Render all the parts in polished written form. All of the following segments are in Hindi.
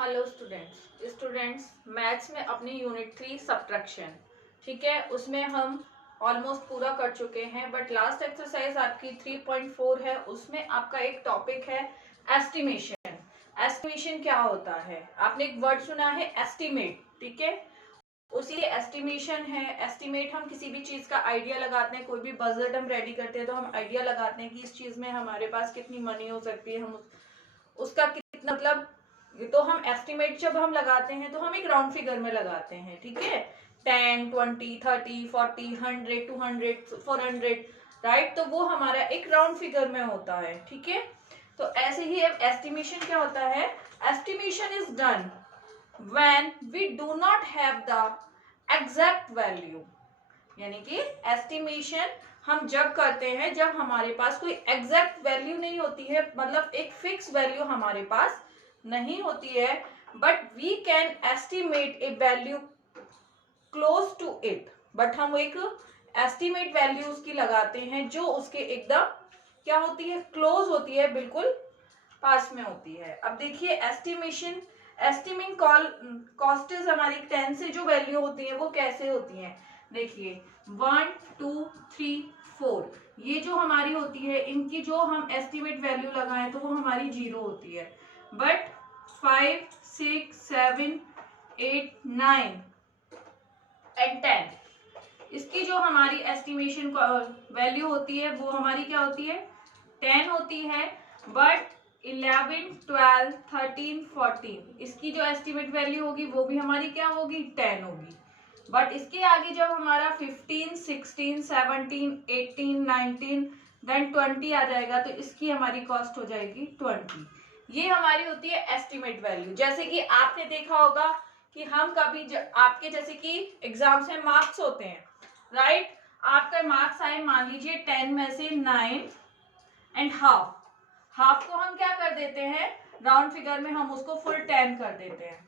हेलो स्टूडेंट्स मैथ्स में अपनी यूनिट 3 सब्ट्रैक्शन, ठीक है, उसमें हम ऑलमोस्ट पूरा कर चुके हैं। बट लास्ट एक्सरसाइज आपकी 3.4 है, उसमें आपका एक टॉपिक है एस्टिमेशन। एस्टिमेशन क्या होता है? आपने एक वर्ड सुना है एस्टिमेट, ठीक है, उसी एस्टिमेशन है। एस्टिमेट हम किसी भी चीज का आइडिया लगाते हैं, कोई भी बजट हम रेडी करते हैं तो हम आइडिया लगाते हैं कि इस चीज में हमारे पास कितनी मनी हो सकती है, हम उसका कितना मतलब, तो हम एस्टिमेट जब हम लगाते हैं तो हम एक राउंड फिगर में लगाते हैं, ठीक है। 10, 20, 30, 40, 100, 200, 400, राइट। तो वो हमारा एक राउंड फिगर में होता है, ठीक है। तो ऐसे ही अब एस्टिमेशन क्या होता है? Estimation is done when we do not have the exact value. यानी कि एस्टिमेशन हम जब करते हैं जब हमारे पास कोई एग्जैक्ट वैल्यू नहीं होती है, मतलब एक फिक्स वैल्यू हमारे पास नहीं होती है, but we can estimate a value close to it. But हम एक एस्टिमेट वैल्यू उसकी लगाते हैं जो उसके एकदम क्या होती है, क्लोज होती है, बिल्कुल पास में होती है। अब देखिए एस्टिमेशन, एस्टिमिंग कॉस्टेज हमारी 10 से जो वैल्यू होती है वो कैसे होती है? देखिए 1, 2, 3, 4 ये जो हमारी होती है, इनकी जो हम एस्टिमेट वैल्यू लगाएं तो वो हमारी 0 होती है। बट 5, 6, 7, 8, 9 एंड 10 इसकी जो हमारी एस्टिमेशन वैल्यू होती है वो हमारी क्या होती है? 10 होती है। बट 11, 12, 13, 14 इसकी जो एस्टिमेट वैल्यू होगी वो भी हमारी क्या होगी? 10 होगी। बट इसके आगे जब हमारा 15, 16, 17, 18, 19 देन 20 आ जाएगा तो इसकी हमारी कॉस्ट हो जाएगी 20। ये हमारी होती है एस्टिमेट वैल्यू। जैसे कि आपने देखा होगा कि हम कभी आपके जैसे कि एग्जाम्स में मार्क्स होते हैं, राइट। आपका मार्क्स आए मान लीजिए 10 में से 9 एंड हाफ, हाफ को हम क्या कर देते हैं, राउंड फिगर में हम उसको फुल 10 कर देते हैं,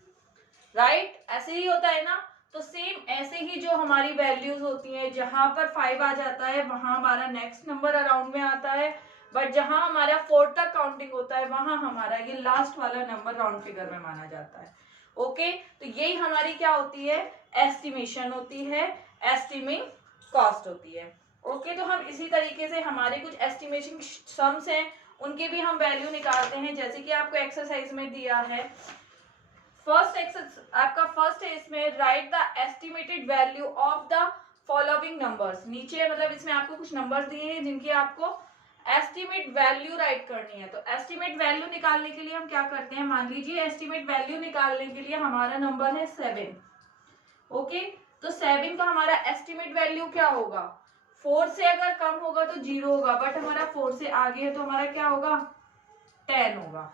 राइट। ऐसे ही होता है ना। तो सेम ऐसे ही जो हमारी वैल्यूज होती हैं, जहां पर 5 आ जाता है वहां हमारा नेक्स्ट नंबर अराउंड में आता है, बट जहां हमारा 4 तक काउंटिंग होता है वहां हमारा ये लास्ट वाला नंबर राउंड फिगर में माना जाता है। ओके, तो यही हमारी क्या होती है? एस्टिमेशन होती है, एस्टिमिंग कॉस्ट होती है। ओके, तो हम इसी तरीके से हमारे कुछ एस्टिमेशन सम्स हैं उनके भी हम वैल्यू निकालते हैं, जैसे कि आपको एक्सरसाइज में दिया है। फर्स्ट एक्सरसाइज आपका फर्स्ट है, इसमें right the estimated value of the following numbers. नीचे मतलब इसमें आपको कुछ नंबर्स दिए हैं जिनकी आपको एस्टिमेट वैल्यू राइट करनी है। तो एस्टिमेट वैल्यू निकालने के लिए हम क्या करते हैं? मान लीजिए एस्टिमेट वैल्यू निकालने के लिए हमारा नंबर है 7। ओके, तो 7 का हमारा एस्टिमेट वैल्यू क्या होगा? 4 से अगर कम होगा तो 0 होगा, बट हमारा 4 से आगे है तो हमारा क्या होगा? 10 होगा।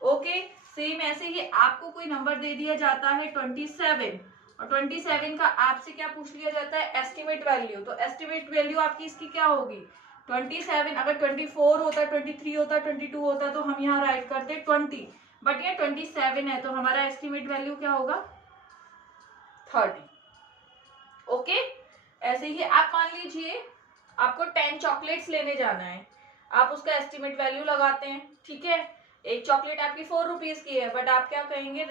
ओके, सेम ऐसे ही आपको कोई नंबर दे दिया जाता है 27 और 27 का आपसे क्या पूछ लिया जाता है? Estimate value. तो एस्टिमेट वैल्यू आपकी इसकी क्या होगी? 27। अगर 24 होता, 23 होता, 22 होता तो हम यहाँ राइट करते 20, बट ये 27 है तो हमारा एस्टिमेट वैल्यू क्या होगा? 30। ओके, ऐसे ही आप मान लीजिए आपको 10 चॉकलेट्स लेने जाना है, आप उसका एस्टिमेट वैल्यू लगाते हैं, ठीक है। एक चॉकलेट आपकी 4 रुपीज की है, बट आप क्या कहेंगे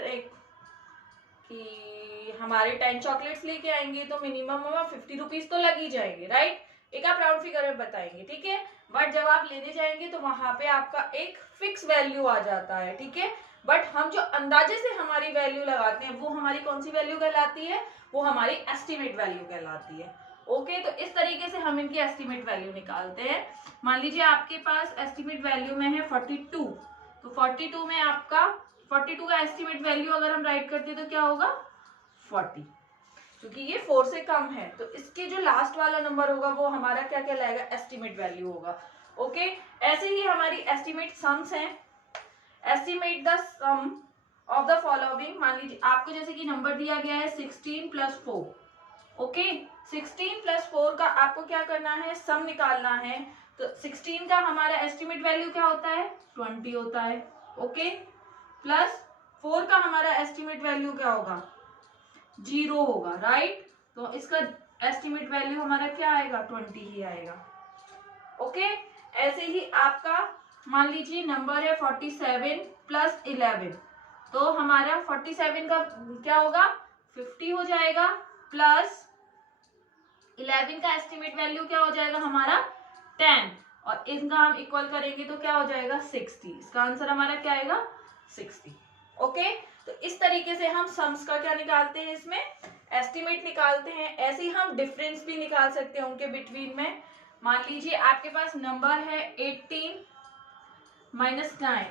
कि हमारे 10 चॉकलेट्स लेके आएंगे तो मिनिमम 50 रुपीज तो लग ही जाएंगे, राइट। एक आप राउंड फिगर में बताएंगे, ठीक है। बट जब आप लेने जाएंगे तो वहां पे आपका एक फिक्स वैल्यू आ जाता है, ठीक है। बट हम जो अंदाजे से हमारी वैल्यू लगाते हैं वो हमारी कौन सी वैल्यू कहलाती है? वो हमारी एस्टिमेट वैल्यू कहलाती है। ओके, तो इस तरीके से हम इनकी एस्टिमेट वैल्यू निकालते हैं। मान लीजिए आपके पास एस्टिमेट वैल्यू में है 42, तो 42 में आपका 42 का एस्टिमेट वैल्यू अगर हम राइट करते हैं तो क्या होगा? 40, क्योंकि ये 4 से कम है तो इसके जो लास्ट वाला नंबर होगा वो हमारा क्या कहलाएगा? एस्टिमेट वैल्यू होगा। ओके, ऐसे ही हमारी एस्टिमेट सम्स हैं। Estimate the sum of the following. मान लीजिए आपको जैसे कि नंबर दिया गया है 16 + 4। ओके, 16 + 4 का आपको क्या करना है? सम निकालना है। तो 16 का हमारा एस्टिमेट वैल्यू क्या होता है? 20 होता है। ओके, प्लस 4 का हमारा एस्टिमेट वैल्यू क्या होगा? 0 होगा, राइट। तो इसका एस्टिमेट वैल्यू हमारा क्या आएगा? 20 ही आएगा। ओके, ऐसे ही आपका मान लीजिए नंबर है 47 + 11, तो हमारा 47 का क्या होगा 50 हो जाएगा, प्लस 11 का एस्टिमेट वैल्यू क्या हो जाएगा हमारा 10, और इनका हम इक्वल करेंगे तो क्या हो जाएगा 60। इसका आंसर हमारा क्या आएगा 60। ओके, तो इस तरीके से हम सम्स का क्या निकालते हैं, इसमें एस्टिमेट निकालते हैं। ऐसे ही हम डिफरेंस भी निकाल सकते हैं उनके बिटवीन में। मान लीजिए आपके पास नंबर है 18 माइनस 9।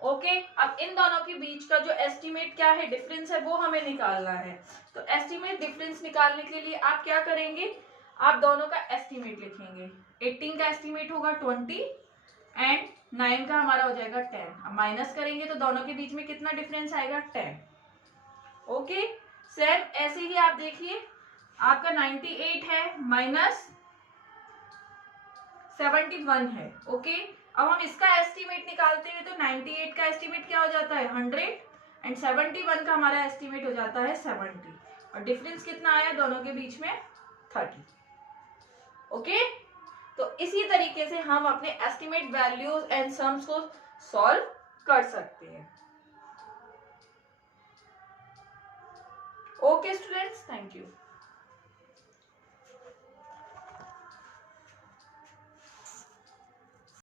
ओके, अब इन दोनों के बीच का जो एस्टिमेट क्या है, डिफरेंस है, वो हमें निकालना है। तो एस्टिमेट डिफरेंस निकालने के लिए आप क्या करेंगे, आप दोनों का एस्टिमेट लिखेंगे। 18 का एस्टिमेट होगा 20 एंड 9 का हमारा हो जाएगा 10। अब माइनस करेंगे तो दोनों के बीच में कितना डिफरेंस आएगा 10। ओके, सेम ऐसे ही आप देखिए, आपका 98 है माइनस 71 है। ओके, अब हम इसका एस्टिमेट निकालते हैं तो 98 का एस्टिमेट क्या हो जाता है 100 एंड 71 का हमारा एस्टिमेट हो जाता है 70, और डिफरेंस कितना आया दोनों के बीच में 30। ओके, तो इसी तरीके से हम अपने एस्टिमेट वैल्यूज एंड सम्स को सॉल्व कर सकते हैं। Okay students, thank you.